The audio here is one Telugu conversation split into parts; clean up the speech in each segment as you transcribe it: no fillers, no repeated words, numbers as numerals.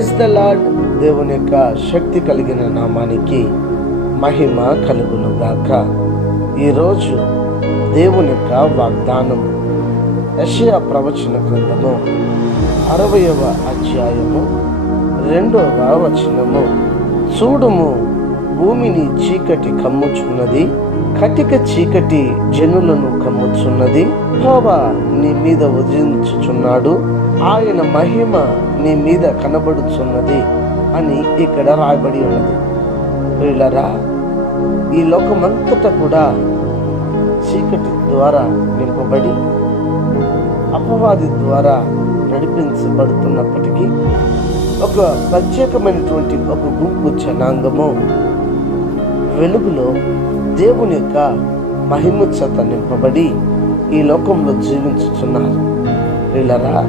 Praise the lord. దేవుని యొక్క శక్తి కలిగిన నామానికి మహిమ కలుగును గాక. ఈరోజు దేవుని యొక్క వాగ్దానం యెషయా ప్రవచన గ్రంథము 60వ అధ్యాయము 2వ వచనము. చూడుము, భూమిని చీకటి కమ్ముచున్నది, కటిక చీకటి జనులను కమ్ముచున్నది. యెహోవా నీ మీద ఉదయించుచున్నాడు, ఆయన మహిమ నీ మీద కనబడుచున్నది అని ఇక్కడ రాయబడి ఉన్నది. ప్రియులారా, ఈ లోకమంతటా కూడా చీకటి ద్వారా నింపబడి అపవాది ద్వారా నడిపించబడుతున్నప్పటికీ ఒక ప్రత్యేకమైనటువంటి ఒక గుంపు జనాంగము వెలుగులో దేవుని యొక్క మహిమ చేత నింపబడి ఈ లోకంలో జీవించుచున్నారు. ప్రియులారా,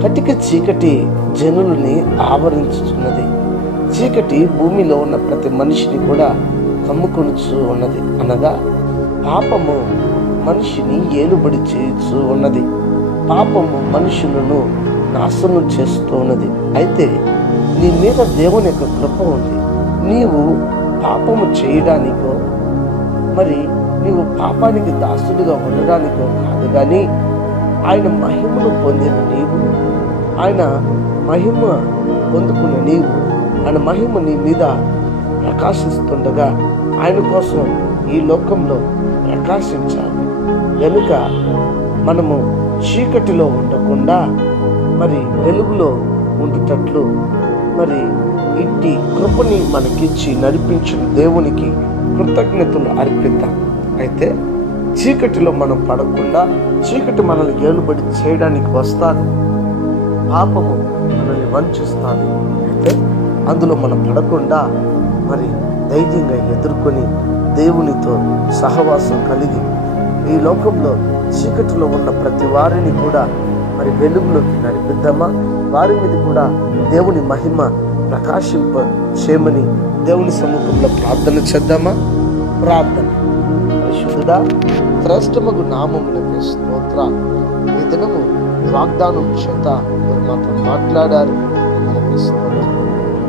కటిక చీకటి జనులని ఆవరించుచున్నది. చీకటి భూమిలో ఉన్న ప్రతి మనిషిని కూడా కమ్ముకొనుచు ఉన్నది. అనగా పాపము మనిషిని ఏలుబడి చేయుచు ఉన్నది. పాపము మనుషులను నాశనం చేస్తూ ఉన్నది. అయితే నీ మీద దేవుని యొక్క కృప ఉంది. నీవు పాపము చేయడానికో మరి నీవు పాపానికి దాసుడుగా ఉండడానికో కాదు, కానీ ఆయన మహిమను పొందిన నీవు, ఆయన మహిమ పొందుకున్న నీవు, ఆయన మహిమ నీ మీద ప్రకాశిస్తుండగా ఆయన కోసం ఈ లోకంలో ప్రకాశించాలి. కనుక మనము చీకటిలో ఉండకుండా మరి వెలుగులో ఉండుటట్లు మరి ఇంటి కృపని మనకిచ్చి నడిపించిన దేవునికి కృతజ్ఞతలు అర్పిద్దాం. అయితే చీకటిలో మనం పడకుండా, చీకటి మనల్ని ఏలుబడి చేయడానికి వస్తుంది, పాపము మనల్ని వంచిస్తుంది. అయితే అందులో మనం పడకుండా మరి ధైర్యంగా ఎదుర్కొని దేవునితో సహవాసం కలిగి ఈ లోకంలో చీకటిలో ఉన్న ప్రతి వారిని కూడా మరి వెలుగులోకి నడిపిద్దామా? వారి మీద కూడా దేవుని మహిమ ప్రకాశింప చేయమని దేవుని సముఖంలో ప్రార్థన చేద్దామా? ప్రార్థన. పరిశుద్ధుడా, శ్రేష్టమగు నామమునకే స్తోత్ర. ఈ దినము వాగ్దానం చేత మీరు మాతో మాట్లాడారు.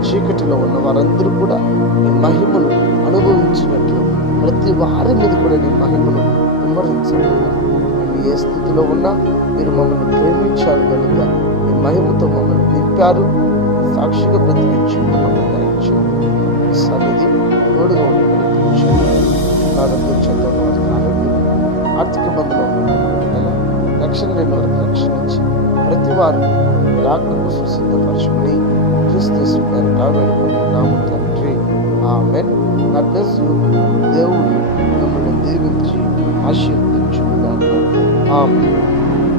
చీకటిలో ఉన్న వారందరూ కూడా నీ మహిమను అనుభవించినట్లు ప్రతి వారి మీద కూడా నీ మహిమను విమరించండి. మేము ఏ స్థితిలో ఉన్నా మీరు మమ్మల్ని ప్రేమించారు కనుక మీ మహిమతో మమ్మల్ని నింపారు. సాక్షిగా బ్రతికించి మమ్మల్ని ధరించండి. సన్నిధి తోడుగా ఉండి నడిపించండి. ఆరోగ్యం, ఆర్థిక బంధులో ఉన్న రక్షణ లేని వారికి రక్షణ ఇచ్చి ప్రతి వారు ఆత్మకు సుసిద్ధపరచుకుని క్రీస్తు పేరిట వేడుకుంటున్నాము తండ్రి. ఆమేన్. God bless you. దేవుడు మిమ్మల్ని దీవించి ఆశీర్వదించుగాక. ఆమేన్.